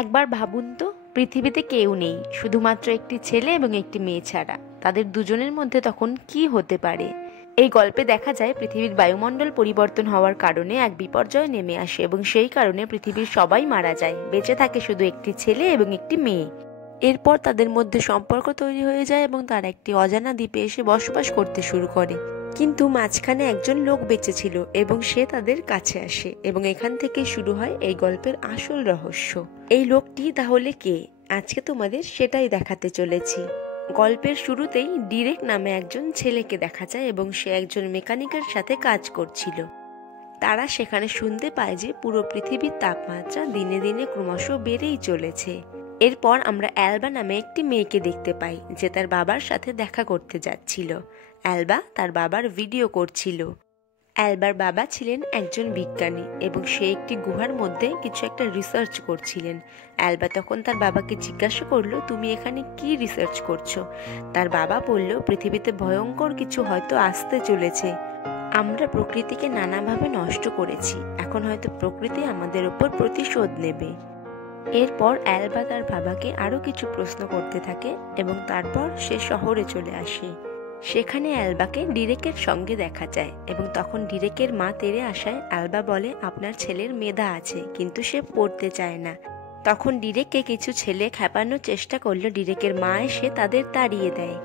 একবার ভাবুন তো, পৃথিবীতে কেউ নেই, শুধুমাত্র একটি ছেলে এবং একটি মেয়ে ছাড়া। তাদের দুজনের মধ্যে তখন কি হতে পারে? এই গল্পে দেখা যায় পৃথিবীর বায়ুমণ্ডল পরিবর্তন হওয়ার কারণে এক বিপর্যয় নেমে আসে এবং সেই কারণে পৃথিবীর সবাই মারা যায়। বেঁচে থাকে শুধু একটি ছেলে এবং একটি মেয়ে। এরপর তাদের মধ্যে সম্পর্ক তৈরি হয়ে যায় এবং তারা একটি অজানা দ্বীপে এসে বসবাস করতে শুরু করে। কিন্তু মাঝখানে একজন লোক বেঁচে ছিল এবং সে তাদের কাছে আসে এবং এখান থেকে শুরু হয় এই গল্পের আসল রহস্য। এই লোকটি তাহলে কে? আজকে তোমাদের সেটাই দেখাতে চলেছি। গল্পের শুরুতেই ডিরেক নামে একজন ছেলেকে দেখা যায় এবং সে একজন মেকানিকের সাথে কাজ করছিল। তারা সেখানে শুনতে পায় যে পুরো পৃথিবীর তাপমাত্রা দিনে দিনে ক্রমশ বেড়েই চলেছে। এরপর আমরা অ্যালবা নামে একটি মেয়েকে দেখতে পাই যে তার বাবার সাথে দেখা করতে যাচ্ছিল। অ্যালবা তার বাবার ভিডিও করছিল। অ্যালবার বাবা ছিলেন একজন বিজ্ঞানী এবং সে একটি গুহার মধ্যে কিছু একটা রিসার্চ করছিলেন। অ্যালবা তখন তার বাবাকে জিজ্ঞাসা করলো, তুমি এখানে কি রিসার্চ করছো? তার বাবা বলল, পৃথিবীতে ভয়ঙ্কর কিছু হয়তো আসতে চলেছে। আমরা প্রকৃতিকে নানাভাবে নষ্ট করেছি, এখন হয়তো প্রকৃতি আমাদের উপর প্রতিশোধ নেবে। এরপর অ্যালবা তার বাবাকে আরো কিছু প্রশ্ন করতে থাকে এবং তারপর সে শহরে চলে আসে। সেখানে অ্যালবাকে ডিরেকের সঙ্গে দেখা যায় এবং তখন ডিরেকের মা তেড়ে আসায় অ্যালবা বলে, আপনার ছেলের মেধা আছে কিন্তু সে পড়তে চায় না। তখন ডিরেককে কিছু ছেলে খেপানোর চেষ্টা করলো। ডিরেকের মা এসে তাদের তাড়িয়ে দেয়।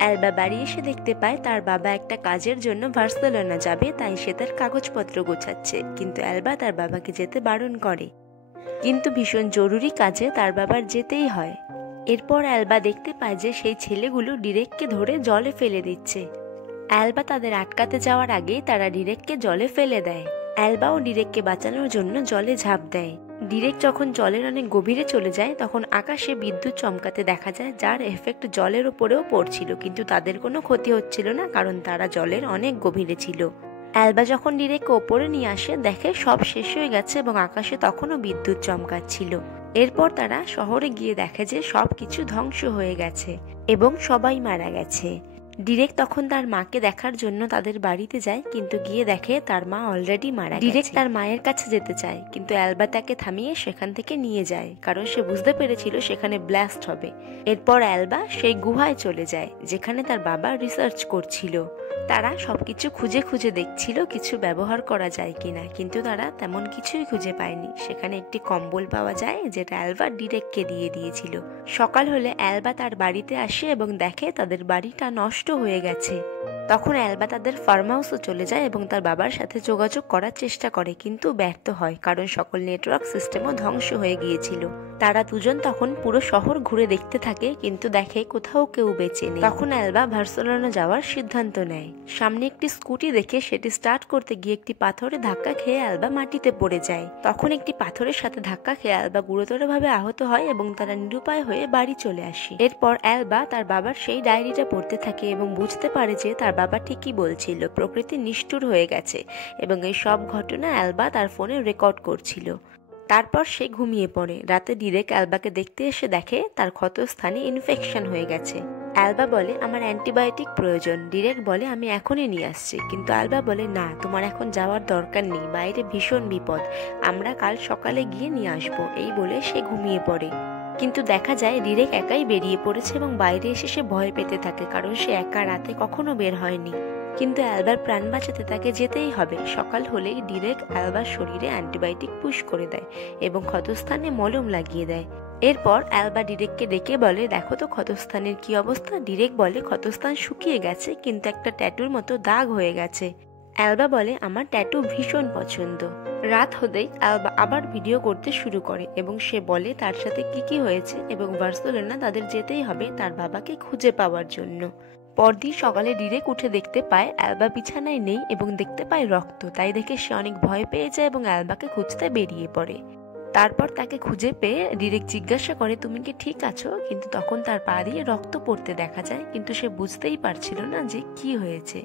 অ্যালবা বাড়ি এসে দেখতে পায় তার বাবা একটা কাজের জন্য বার্সেলোনা যাবে, তাই সে তার কাগজপত্র গোছাচ্ছে। কিন্তু অ্যালবা তার বাবাকে যেতে বারণ করে, কিন্তু ভীষণ জরুরি কাজে তার বাবার যেতেই হয়। এরপর অ্যালবা দেখতে পায় যে সেই ছেলেগুলো ডিরেককে ধরে জলে ফেলে দিচ্ছে। অ্যালবা তাদের আটকাতে যাওয়ার আগেই তারা ডিরেককে জলে ফেলে দেয়। অ্যালবাও ডিরেককে বাঁচানোর জন্য জলে ঝাঁপ দেয়। ডিরেক যখন জলের অনেক গভীরে চলে যায় তখন আকাশে বিদ্যুৎ চমকাতে দেখা যায়, যার এফেক্ট জলের ওপরেও পড়ছিল, কিন্তু তাদের কোনো ক্ষতি হচ্ছিল না কারণ তারা জলের অনেক গভীরে ছিল। অ্যালবা যখন ডিরেককে ওপরে নিয়ে আসে দেখে সব শেষ হয়ে গেছে এবং আকাশে তখনও বিদ্যুৎ চমকাচ্ছিল। এরপর তারা শহরে গিয়ে দেখে যে সবকিছু ধ্বংস হয়ে গেছে এবং সবাই মারা গেছে। ডিরেক তখন তার মাকে দেখার জন্য তাদের বাড়িতে যায়, কিন্তু গিয়ে দেখে তার মা অলরেডি মারা গেছে। ডিরেক তার মায়ের কাছে যেতে চায় কিন্তু অ্যালবা তাকে থামিয়ে সেখান থেকে নিয়ে যায়, কারণ সে বুঝতে পেরেছিল সেখানে ব্লাস্ট হবে। এরপর অ্যালবা সেই গুহায় চলে যায় যেখানে তার বাবা রিসার্চ করছিল। তারা সবকিছু খুঁজে খুঁজে দেখছিল কিছু ব্যবহার করা যায় কিনা, কিন্তু তারা তেমন কিছুই খুঁজে পায়নি। সেখানে একটি কম্বল পাওয়া যায় যেটা অ্যালবা ডিরেককে দিয়ে দিয়েছিল। সকাল হলে অ্যালবা তার বাড়িতে আসে এবং দেখে তাদের বাড়িটা নষ্ট হয়ে গেছে। তখন অ্যালবা তাদের ফার্ম হাউসে চলে যায় এবং তার বাবার সাথে যোগাযোগ করার চেষ্টা করে, কিন্তু ব্যর্থ হয় কারণ সকল নেটওয়ার্ক সিস্টেমও ধ্বংস হয়ে গিয়েছিল। তারা দুজন তখন পুরো শহর ঘুরে দেখতে থাকে কিন্তু দেখে কোথাও কেউ বেঁচে নেই। তখন অ্যালবা বার্সেলোনা যাওয়ার সিদ্ধান্ত নেয়। সামনে একটি স্কুটি দেখে সেটি স্টার্ট করতে গিয়ে একটি পাথরে ধাক্কা খেয়ে অ্যালবা মাটিতে পড়ে যায়। তখন একটি পাথরের সাথে ধাক্কা খেয়ে অ্যালবা গুরুতরভাবে আহত হয় এবং তারা নিরুপায় হয়ে বাড়ি চলে আসে। এরপর অ্যালবা তার বাবার সেই ডায়েরিটা পড়তে থাকে এবং বুঝতে পারে যে তার বাবা ঠিকই বলছিল, প্রকৃতি নিষ্ঠুর হয়ে গেছে এবং এই সব ঘটনা অ্যালবা তার ফোনে রেকর্ড করছিল। তারপর সে ঘুমিয়ে পড়ে। রাতে ডিরেক অ্যালবাকে দেখতে এসে দেখে তার ক্ষতস্থানে ইনফেকশন হয়ে গেছে। অ্যালবা বলে, আমার অ্যান্টিবায়োটিক প্রয়োজন। ডিরেক বলে, আমি এখনই নিয়ে আসছি। কিন্তু অ্যালবা বলে, না, তোমার এখন যাওয়ার দরকার নেই, বাইরে ভীষণ বিপদ, আমরা কাল সকালে গিয়ে নিয়ে আসবো। এই বলে সে ঘুমিয়ে পড়ে। কিন্তু দেখা যায় ডিরেক একাই বেরিয়ে পড়েছে এবং বাইরে এসে সে ভয় পেতে থাকে কারণ সে একা রাতে কখনো বের হয়নি। কিন্তু অ্যালবার প্রাণ বাঁচাতে তাকে যেতেই হবে। সকাল হলেই ডিরেক অ্যালবার শরীরে অ্যান্টিবায়োটিক পুশ করে দেয় এবং ক্ষতস্থানে মলম লাগিয়ে দেয়। এরপর অ্যালবা ডিরেককে ডেকে বলে, দেখো তো ক্ষতস্থানের কি অবস্থা। ডিরেক বলে, ক্ষতস্থান শুকিয়ে গেছে কিন্তু একটা ট্যাটুর মতো দাগ হয়ে গেছে। অ্যালবা বলে, আমার ট্যাটু ভীষণ পছন্দ। রাত হতেই অ্যালবা আবার ভিডিও করতে শুরু করে এবং সে বলে তার সাথে কি হয়েছে এবং বার্সেলোনা তাদের যেতেই হবে তার বাবাকে খুঁজে পাওয়ার জন্য। পরদিন সকালে ডিরেক উঠে দেখতে পায় অ্যালবা বিছানায় নেই এবং দেখতে পায় রক্ত। তাই দেখে সে অনেক ভয় পেয়ে যায় এবং অ্যালবাকে খুঁজতে বেরিয়ে পড়ে। তারপর তাকে খুঁজে পেয়ে ডিরেক জিজ্ঞাসা করে, তুমি কি ঠিক আছো? কিন্তু তখন তার পা দিয়ে রক্ত পড়তে দেখা যায়, কিন্তু সে বুঝতেই পারছিল না যে কি হয়েছে।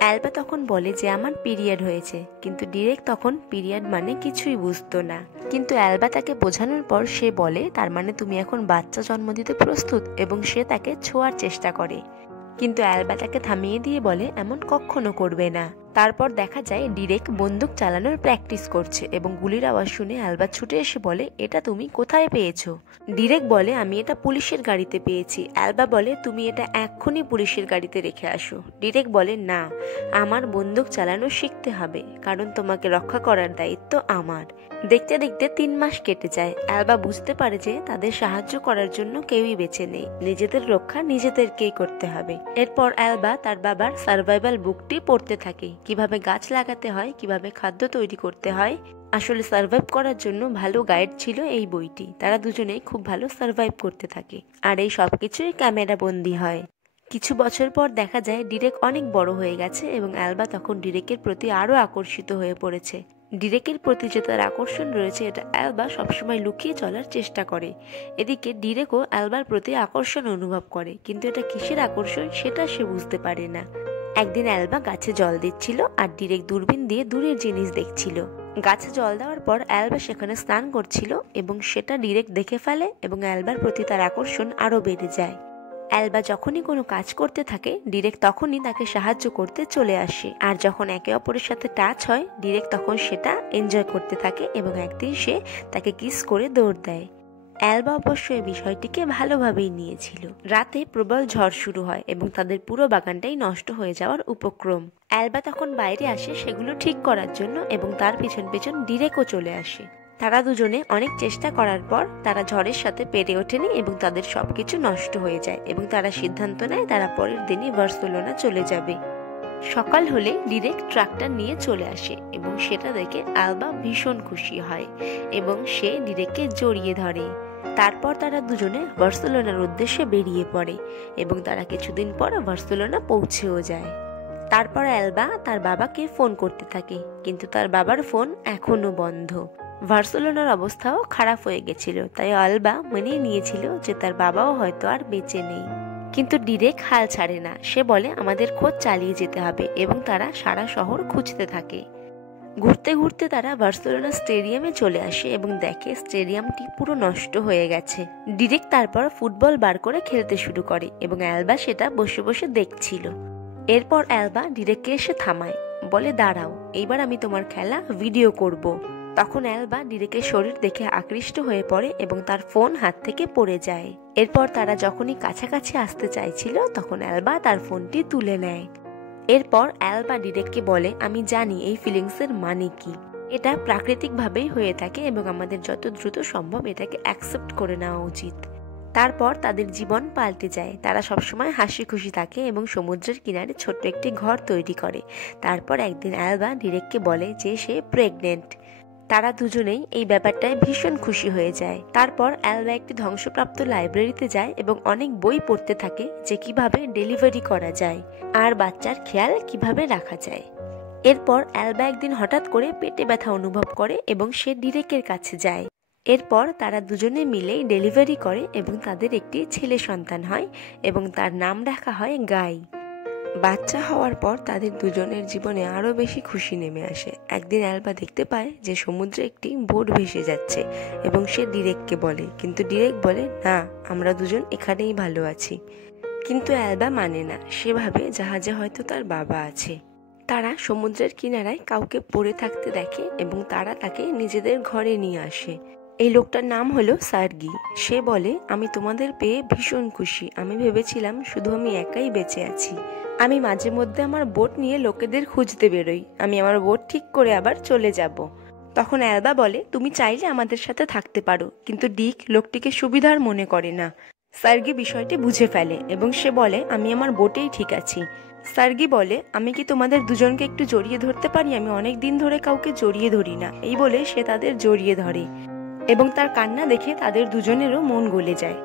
অ্যালবা তখন বলে যে আমার পিরিয়ড হয়েছে, কিন্তু ডিরেক তখন পিরিয়ড মানে কিছুই বুঝতো না। কিন্তু অ্যালবা তাকে বোঝানোর পর সে বলে, তার মানে তুমি এখন বাচ্চা জন্ম দিতে প্রস্তুত, এবং সে তাকে ছোঁয়ার চেষ্টা করে। কিন্তু অ্যালবা তাকে থামিয়ে দিয়ে বলে, এমন কখনো করবে না। তারপর দেখা যায় ডিরেক বন্দুক চালানোর প্র্যাকটিস করছে এবং গুলির আওয়াজ শুনে অ্যালবা ছুটে এসে বলে, এটা তুমি কোথায় পেয়েছো? ডিরেক বলে, আমি এটা পুলিশের গাড়িতে পেয়েছি। অ্যালবা বলে, তুমি এটা এক্ষুনি পুলিশের গাড়িতে রেখে আসো। ডিরেক বলে, না, আমার বন্দুক চালানো শিখতে হবে, কারণ তোমাকে রক্ষা করার দায়িত্ব আমার। দেখতে দেখতে 3 মাস কেটে যায়। অ্যালবা বুঝতে পারে যে তাদের সাহায্য করার জন্য কেউই বেঁচে নেই, নিজেদের রক্ষা নিজেদেরকেই করতে হবে। এরপর অ্যালবা তার বাবার সার্ভাইভাল বুকটি পড়তে থাকে, কিভাবে গাছ লাগাতে হয়, কিভাবে খাদ্য তৈরি করতে হয়। আসলে সার্ভাইভ করার জন্য ভালো গাইড ছিল এই বইটি। তারা দুজনেই খুব ভালো সার্ভাইভ করতে থাকে, আর এই সবকিছুই ক্যামেরা বন্দী হয়। কিছু বছর পর দেখা যায় ডিরেক অনেক বড় হয়ে গেছে এবং অ্যালবা তখন ডিরেকের প্রতি আরো আকর্ষিত হয়ে পড়েছে। ডিরেকের প্রতি যে তার আকর্ষণ রয়েছে এটা অ্যালবা সবসময় লুকিয়ে চলার চেষ্টা করে। এদিকে ডিরেকও অ্যালবার প্রতি আকর্ষণ অনুভব করে, কিন্তু এটা কিসের আকর্ষণ সেটা সে বুঝতে পারে না। একদিন অ্যালবা গাছে জল দিচ্ছিল আর ডিরেক দূরবীন দিয়ে দূরের জিনিস দেখছিল। গাছে জল দেওয়ার পর অ্যালবা সেখানে স্নান করছিল এবং সেটা ডিরেক দেখে ফেলে এবং অ্যালবার প্রতি তার আকর্ষণ আরো বেড়ে যায়। অ্যালবা যখনই কোনো কাজ করতে থাকে ডিরেক তখনই তাকে সাহায্য করতে চলে আসে, আর যখন একে অপরের সাথে টাচ হয় ডিরেক তখন সেটা এনজয় করতে থাকে এবং একদিন সে তাকে কিস করে দৌড় দেয়। অ্যালবা অবশ্য এই বিষয়টিকে ভালোভাবেই নিয়েছিল। রাতে প্রবল ঝড় শুরু হয় এবং তাদের পুরো বাগানটাই নষ্ট হয়ে যাওয়ার উপক্রম। অ্যালবা তখন বাইরে আসে সেগুলো ঠিক করার জন্য এবং তার পিছন পিছন ডিরেকও চলে আসে। তারা দুজনে অনেক চেষ্টা করার পর তারা ঝড়ের সাথে পেরে ওঠেনি এবং তাদের সবকিছু নষ্ট হয়ে যায় এবং তারা সিদ্ধান্ত নেয় তারা পরের দিনই বার্সেলোনা চলে যাবে। সকাল হলে ডিরেক ট্রাক্টর নিয়ে চলে আসে এবং সেটা দেখে অ্যালবা ভীষণ খুশি হয় এবং সে ডিরেককে জড়িয়ে ধরে। তারপর তারা দুজনে বার্সেলোনার উদ্দেশ্যে বেরিয়ে পড়ে এবং তারা কিছুদিন পর বার্সেলোনা পৌঁছেও যায়। তারপর অ্যালবা তার বাবাকে ফোন করতে থাকে, কিন্তু তার বাবার ফোন এখনো বন্ধ। বার্সেলোনার অবস্থাও খারাপ হয়ে গেছিল, তাই অ্যালবা মেনে নিয়েছিল যে তার বাবাও হয়তো আর বেঁচে নেই। কিন্তু ডিরেক হাল ছাড়ে না, সে বলে আমাদের খোঁজ চালিয়ে যেতে হবে এবং তারা সারা শহর খুঁজতে থাকে। ঘুরতে ঘুরতে তারা বার্সেলোনা স্টেডিয়ামে চলে আসে এবং দেখে স্টেডিয়ামটি পুরো নষ্ট হয়ে গেছে। ডিরেক তারপর ফুটবল বার করে খেলতে শুরু করে এবং অ্যালবা সেটা বসে বসে দেখছিল। এরপর অ্যালবা ডিরেককে এসে থামায়, বলে দাঁড়াও, এইবার আমি তোমার খেলা ভিডিও করব। তখন অ্যালবা ডিরেকের শরীর দেখে আকৃষ্ট হয়ে পড়ে এবং তার ফোন হাত থেকে পড়ে যায়। এরপর তারা যখনই কাছাকাছি আসতে চাইছিল তখন অ্যালবা তার ফোনটি তুলে নেয়। এরপর অ্যালবা ডিরেককে বলে, আমি জানি এই ফিলিংসের মানে কি, এটা প্রাকৃতিকভাবেই হয়ে থাকে এবং আমাদের যত দ্রুত সম্ভব এটাকে অ্যাকসেপ্ট করে নেওয়া উচিত। তারপর তাদের জীবন পাল্টে যায়। তারা সবসময় হাসি খুশি থাকে এবং সমুদ্রের কিনারে ছোট্ট একটি ঘর তৈরি করে। তারপর একদিন অ্যালবা ডিরেককে বলে যে সে প্রেগনেন্ট। তারা দুজনেই এই ব্যাপারটায় ভীষণ খুশি হয়ে যায়। তারপর অ্যালবা একটি ধ্বংসপ্রাপ্ত লাইব্রেরিতে যায় এবং অনেক বই পড়তে থাকে যে কিভাবে ডেলিভারি করা যায় আর বাচ্চার খেয়াল কিভাবে রাখা যায়। এরপর অ্যালবা একদিন হঠাৎ করে পেটে ব্যথা অনুভব করে এবং সে ডিরেকের কাছে যায়। এরপর তারা দুজনে মিলেই ডেলিভারি করে এবং তাদের একটি ছেলে সন্তান হয় এবং তার নাম রাখা হয় গাই। বাচ্চা হওয়ার পর তাদের দুজনের জীবনে আরো বেশি খুশি নেমে আসে। একদিন অ্যালবা দেখতে পায় যে সমুদ্রে একটি বোট ভেসে যাচ্ছে এবং সে ডিরেককে বলে, কিন্তু ডিরেক বলে না, আমরা দুজন এখানেই ভালো আছি। কিন্তু অ্যালবা মানে না, সে ভাবে জাহাজে হয়তো তার বাবা আছে। তারা সমুদ্রের কিনারায় কাউকে পড়ে থাকতে দেখে এবং তারা তাকে নিজেদের ঘরে নিয়ে আসে। এই লোকটার নাম হলো সার্গি। সে বলে, আমি তোমাদের পেয়ে ভীষণ খুশি, আমি ভেবেছিলাম শুধু আমি একাই বেঁচে আছি। আমি মাঝে মধ্যে আমার বোট নিয়ে লোকেদের খুঁজতে বেরোই, আমি আমার বোট ঠিক করে আবার চলে যাব। তখন অ্যালবা বলে, তুমি চাইলে আমাদের সাথে থাকতে পারো, কিন্তু ডিক লোকটিকে সুবিধার মনে করে না। সার্গি বিষয়টি বুঝে ফেলে এবং সে বলে, আমি আমার বোটেই ঠিক আছি। সার্গি বলে, আমি কি তোমাদের দুজনকে একটু জড়িয়ে ধরতে পারি, আমি অনেক দিন ধরে কাউকে জড়িয়ে ধরি না। এই বলে সে তাদের জড়িয়ে ধরে এবং তার কান্না দেখে তাদের দুজনেরও মন গলে যায়।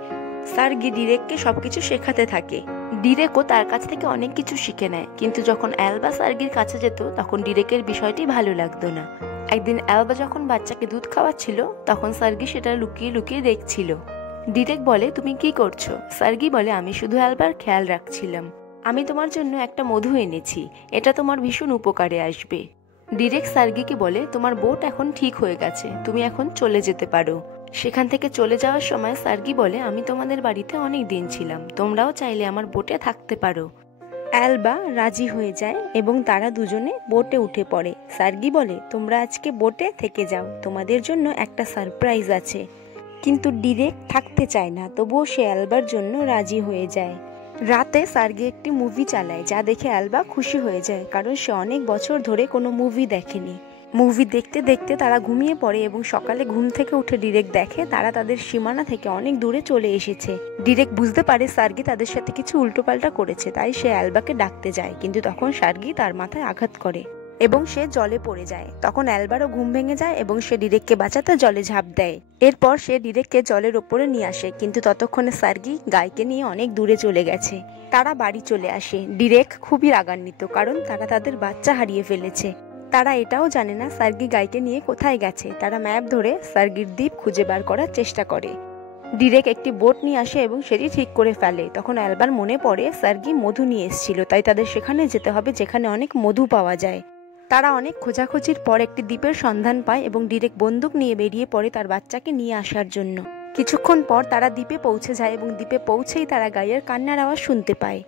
সার্গি ডিরেককে সবকিছু শেখাতে থাকে। ডিরেকও তার কাছ থেকে অনেক কিছু শিখে নেয়, কিন্তু যখন অ্যালবা সার্গির কাছে যেত তখন ডিরেকের বিষয়টি ভালো লাগতো না। একদিন অ্যালবা যখন বাচ্চাকে দুধ খাওয়াচ্ছিল তখন সার্গি সেটা লুকিয়ে লুকিয়ে দেখছিল। ডিরেক বলে, তুমি কি করছো? সার্গি বলে, আমি শুধু অ্যালবার খেয়াল রাখছিলাম। আমি তোমার জন্য একটা মধু এনেছি, এটা তোমার ভীষণ উপকারে আসবে। ডিরেক সার্গিকে বলে, তোমার বোট এখন ঠিক হয়ে গেছে, তুমি এখন চলে যেতে পারো। সেখান থেকে চলে যাওয়ার সময় সার্গি বলে, আমি তোমাদের বাড়িতে অনেক দিন ছিলাম, তোমরাও চাইলে আমার বোটে থাকতে পারো। অ্যালবা রাজি হয়ে যায় এবং তারা দুজনে বোটে উঠে পড়ে। সার্গি বলে, তোমরা আজকে বোটে থেকে যাও, তোমাদের জন্য একটা সারপ্রাইজ আছে। কিন্তু ডিরেক থাকতে চায় না, তবুও সে অ্যালবার জন্য রাজি হয়ে যায়। রাতে সার্গি একটি মুভি চালায়, যা দেখে অ্যালবা খুশি হয়ে যায়, কারণ সে অনেক বছর ধরে কোনো মুভি দেখেনি। মুভি দেখতে দেখতে তারা ঘুমিয়ে পড়ে এবং সকালে ঘুম থেকে উঠে ডিরেক দেখে তারা তাদের সীমানা থেকে অনেক দূরে চলে এসেছে। ডিরেক বুঝতে পারে সার্গি তাদের সাথে কিছু উল্টোপাল্টা করেছে, তাই সে অ্যালবাকে ডাকতে যায়, কিন্তু তখন সার্গি তার মাথায় আঘাত করে এবং সে জলে পড়ে যায়। তখন অ্যালবারও ঘুম ভেঙে যায় এবং সে ডিরেককে বাঁচাতে জলে ঝাঁপ দেয়। এরপর সে ডিরেককে জলের ওপরে নিয়ে আসে, কিন্তু ততক্ষণে সার্গি গাইকে নিয়ে অনেক দূরে চলে গেছে। তারা বাড়ি চলে আসে। ডিরেক খুবই রাগান্বিত, কারণ তারা তাদের বাচ্চা হারিয়ে ফেলেছে। তারা এটাও জানে না সার্গি গাইকে নিয়ে কোথায় গেছে। তারা ম্যাপ ধরে সার্গির দ্বীপ খুঁজে বার করার চেষ্টা করে। ডিরেক একটি বোট নিয়ে আসে এবং সেটি ঠিক করে ফেলে। তখন অ্যালবার মনে পড়ে সার্গি মধু নিয়ে এসেছিল, তাই তাদের সেখানে যেতে হবে যেখানে অনেক মধু পাওয়া যায়। তারা অনেক খোঁজাখুঁজির পর একটি দ্বীপের সন্ধান পায় এবং ডিরেক বন্দুক নিয়ে বেরিয়ে পড়ে তার বাচ্চাকে নিয়ে আসার জন্য। কিছুক্ষণ পর তারা দ্বীপে পৌঁছে যায় এবং দ্বীপে পৌঁছেই তারা গাইয়ের কান্নার আওয়াজ শুনতে পায়।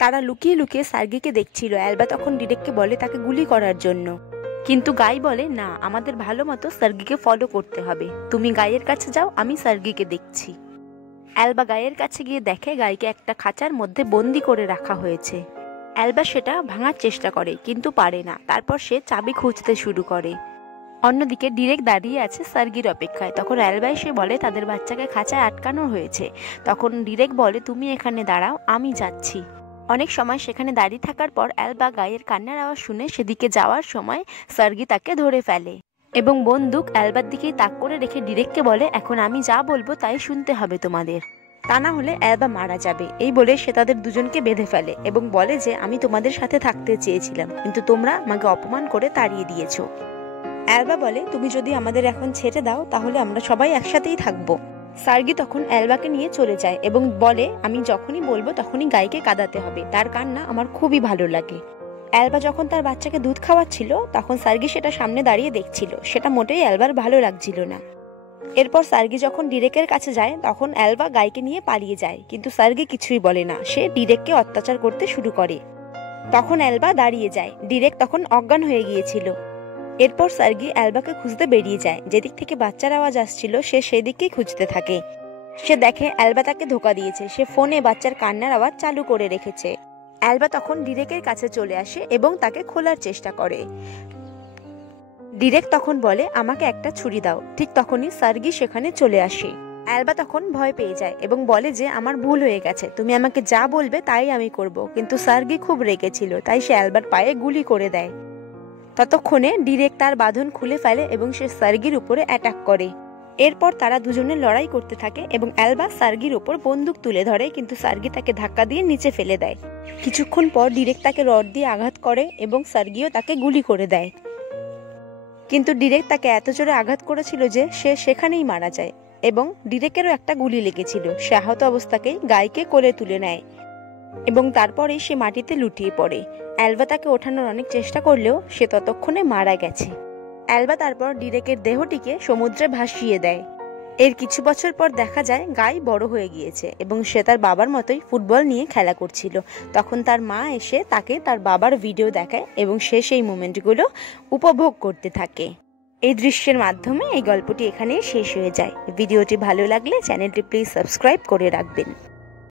তারা লুকিয়ে লুকিয়ে সার্গিকে দেখছিল। অ্যালবা তখন ডিরেককে বলে তাকে গুলি করার জন্য, কিন্তু গাই বলে, না, আমাদের ভালো মতো সার্গিকে ফলো করতে হবে, তুমি গাইয়ের কাছে যাও, আমি সার্গিকে দেখছি। অ্যালবা গাইয়ের কাছে গিয়ে দেখে গাইকে একটা খাঁচার মধ্যে বন্দি করে রাখা হয়েছে। অ্যালবা সেটা ভাঙার চেষ্টা করে, কিন্তু পারে না। তারপর সে চাবি খুঁজতে শুরু করে। অন্যদিকে ডিরেক দাঁড়িয়ে আছে সার্গির অপেক্ষায়। তখন অ্যালবা এসে বলে তাদের বাচ্চাকে খাঁচায় আটকানো হয়েছে। তখন ডিরেক বলে, তুমি এখানে দাঁড়াও, আমি যাচ্ছি। অনেক সময় সেখানে দাঁড়িয়ে থাকার পর অ্যালবা গাইয়ের কান্নার আওয়াজ শুনে সেদিকে যাওয়ার সময় সার্গি তাকে ধরে ফেলে এবং বন্দুক অ্যালবার দিকেই তাক করে রেখে ডিরেককে বলে, এখন আমি যা বলবো তাই শুনতে হবে তোমাদের, তা না হলে অ্যালবা মারা যাবে। এই বলে সে তাদের দুজনকে বেঁধে ফেলে এবং বলে যে আমি তোমাদের সাথে থাকতে চেয়েছিলাম, কিন্তু তোমরা আমাকে অপমান করে তাড়িয়ে দিয়েছো। অ্যালবা বলে, তুমি যদি আমাদের এখন ছেড়ে দাও তাহলে আমরা সবাই একসাথেই থাকবো। সার্গি তখন অ্যালবাকে নিয়ে চলে যায় এবং বলে, আমি যখনই বলবো তখনই গাইকে কাঁদাতে হবে, তার কান্না আমার খুবই ভালো লাগে। অ্যালবা যখন তার বাচ্চাকে দুধ খাওয়াচ্ছিল তখন সার্গি সেটা সামনে দাঁড়িয়ে দেখছিল। সেটা মোটেই অ্যালবার ভালো লাগছিল না। এরপর সার্গি যখন ডিরেকের কাছে যায় তখন অ্যালবা গাইকে নিয়ে পালিয়ে যায়, কিন্তু সার্গি কিছুই বলে না। সে ডিরেককে অত্যাচার করতে শুরু করে। তখন অ্যালবা দাঁড়িয়ে যায়। ডিরেক তখন অজ্ঞান হয়ে গিয়েছিল। এরপর সার্গি অ্যালবাকে খুঁজতে বেরিয়ে যায়। যেদিক থেকে বাচ্চার আওয়াজ আসছিল সে সেদিকেই খুঁজতে থাকে। সে দেখে অ্যালবা তাকে ধোঁকা দিয়েছে। সে ফোনে বাচ্চার কান্নার আওয়াজ চালু করে রেখেছে। অ্যালবা তখন ডিরেকের কাছে চলে আসে এবং তাকে খোলার চেষ্টা করে। ডিরেক তখন বলে, আমাকে একটা ছুরি দাও। ঠিক তখনই সার্গি সেখানে চলে আসে। অ্যালবা তখন ভয় পেয়ে যায় এবং বলে যে আমার ভুল হয়ে গেছে, তুমি আমাকে যা বলবে তাই আমি করব। কিন্তু সার্গি খুব রেগেছিল, তাই সে অ্যালবার পায়ে গুলি করে দেয়। ততক্ষণে ডিরেক তার বাঁধন খুলে ফেলে এবং সে সার্গির উপরে অ্যাটাক করে। এরপর তারা দুজনে লড়াই করতে থাকে এবং অ্যালবা সার্গির উপর বন্দুক তুলে ধরে, কিন্তু সার্গি তাকে ধাক্কা দিয়ে নিচে ফেলে দেয়। কিছুক্ষণ পর ডিরেক তাকে রড দিয়ে আঘাত করে এবং সার্গিও তাকে গুলি করে দেয়। কিন্তু ডিরেক তাকে এত জোরে আঘাত করেছিল যে সে সেখানেই মারা যায় এবং ডিরেকেরও একটা গুলি লেগেছিল। সে আহত অবস্থাতেই গাইকে কোলে তুলে নেয় এবং তারপরেই সে মাটিতে লুটিয়ে পড়ে। অ্যালবা তাকে ওঠানোর অনেক চেষ্টা করলেও সে ততক্ষণে মারা গেছে। অ্যালবা তারপর ডিরেকের দেহটিকে সমুদ্রে ভাসিয়ে দেয়। এর কিছু বছর পর দেখা যায় গাই বড় হয়ে গিয়েছে এবং সে তার বাবার মতোই ফুটবল নিয়ে খেলা করছিল। তখন তার মা এসে তাকে তার বাবার ভিডিও দেখায় এবং সে সেই মোমেন্টগুলো উপভোগ করতে থাকে। এই দৃশ্যের মাধ্যমে এই গল্পটি এখানেই শেষ হয়ে যায়। ভিডিওটি ভালো লাগলে চ্যানেলটি প্লিজ সাবস্ক্রাইব করে রাখবেন।